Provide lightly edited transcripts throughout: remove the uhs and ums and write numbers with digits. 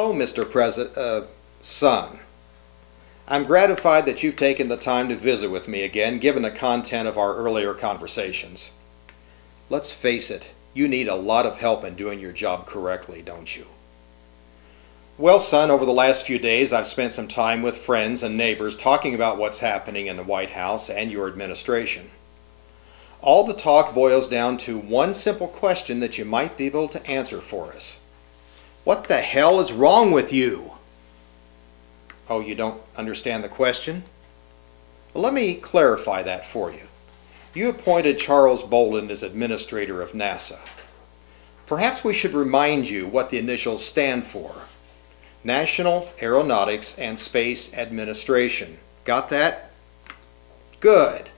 Hello, Mr. Son. I'm gratified that you've taken the time to visit with me again, given the content of our earlier conversations. Let's face it, you need a lot of help in doing your job correctly, don't you? Well, son, over the last few days I've spent some time with friends and neighbors talking about what's happening in the White House and your administration. All the talk boils down to one simple question that you might be able to answer for us. What the hell is wrong with you? Oh, you don't understand the question? Well, let me clarify that for you. You appointed Charles Bolden as administrator of NASA. Perhaps we should remind you what the initials stand for. National Aeronautics and Space Administration. Got that? Good.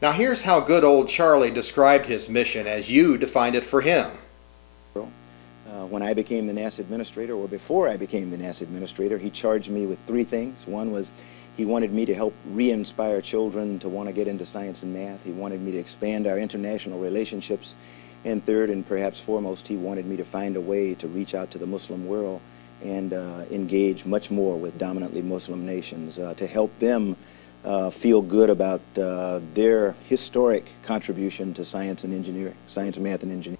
Now here's how good old Charlie described his mission as you defined it for him. When I became the NASA administrator, or before I became the NASA administrator, he charged me with three things. One was he wanted me to help re-inspire children to want to get into science and math. He wanted me to expand our international relationships. And third, and perhaps foremost, he wanted me to find a way to reach out to the Muslim world and engage much more with dominantly Muslim nations to help them feel good about their historic contribution to science and engineering, science, math, and engineering.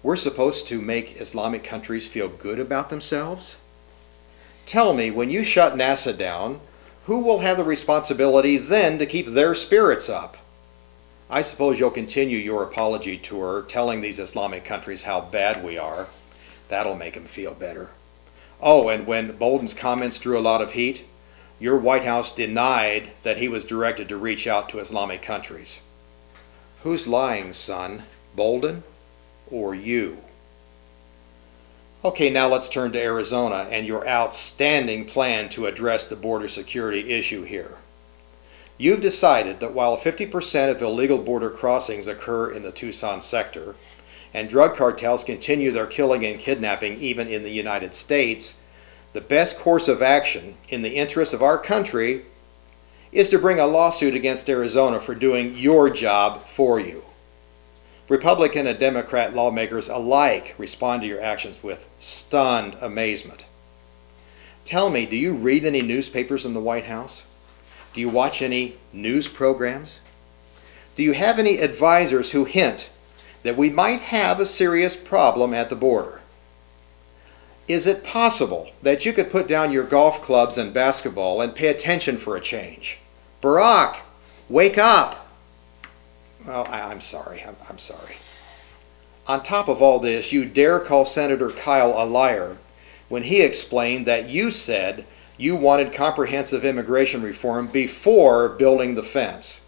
We're supposed to make Islamic countries feel good about themselves? Tell me, when you shut NASA down, who will have the responsibility then to keep their spirits up? I suppose you'll continue your apology tour telling these Islamic countries how bad we are. That'll make them feel better. Oh, and when Bolden's comments drew a lot of heat, your White House denied that he was directed to reach out to Islamic countries. Who's lying, son? Bolden or you? Okay, now let's turn to Arizona and your outstanding plan to address the border security issue here. You've decided that while 50% of illegal border crossings occur in the Tucson sector, and drug cartels continue their killing and kidnapping even in the United States, the best course of action in the interest of our country is to bring a lawsuit against Arizona for doing your job for you. Republican and Democrat lawmakers alike respond to your actions with stunned amazement. Tell me, do you read any newspapers in the White House? Do you watch any news programs? Do you have any advisors who hint that we might have a serious problem at the border? Is it possible that you could put down your golf clubs and basketball and pay attention for a change? Barack, wake up! Well, I'm sorry. I'm sorry. On top of all this, you dare call Senator Kyle a liar when he explained that you said you wanted comprehensive immigration reform before building the fence.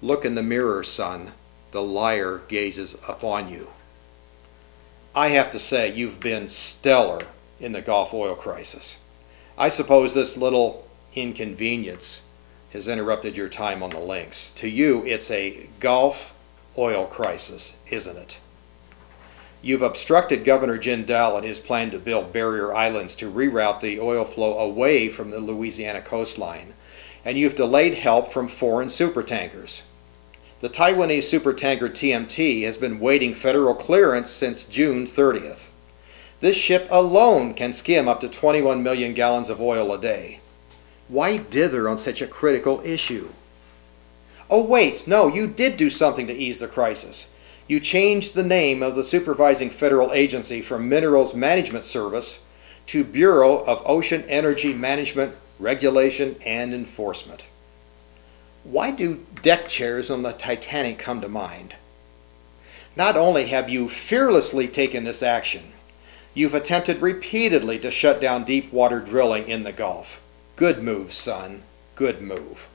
Look in the mirror, son. The liar gazes upon you. I have to say, you've been stellar in the Gulf oil crisis. I suppose this little inconvenience has interrupted your time on the links. To you, it's a Gulf oil crisis, isn't it? You've obstructed Governor Jindal in his plan to build barrier islands to reroute the oil flow away from the Louisiana coastline, and you've delayed help from foreign supertankers. The Taiwanese supertanker TMT has been waiting federal clearance since June 30th. This ship alone can skim up to 21 million gallons of oil a day. Why dither on such a critical issue? Oh wait, no, you did do something to ease the crisis. You changed the name of the supervising federal agency from Minerals Management Service to Bureau of Ocean Energy Management, Regulation, and Enforcement. Why do deck chairs on the Titanic come to mind? Not only have you fearlessly taken this action, you've attempted repeatedly to shut down deep water drilling in the Gulf. Good move, son. Good move.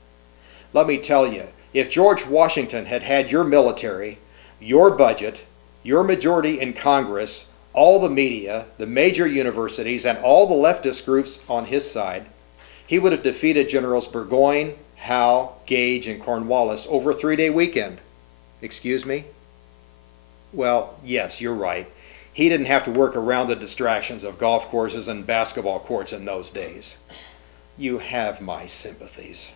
Let me tell you, if George Washington had had your military, your budget, your majority in Congress, all the media, the major universities, and all the leftist groups on his side, he would have defeated Generals Burgoyne, Howe, Gage, and Cornwallis over a 3-day weekend. Excuse me? Well, yes, you're right. He didn't have to work around the distractions of golf courses and basketball courts in those days. You have my sympathies.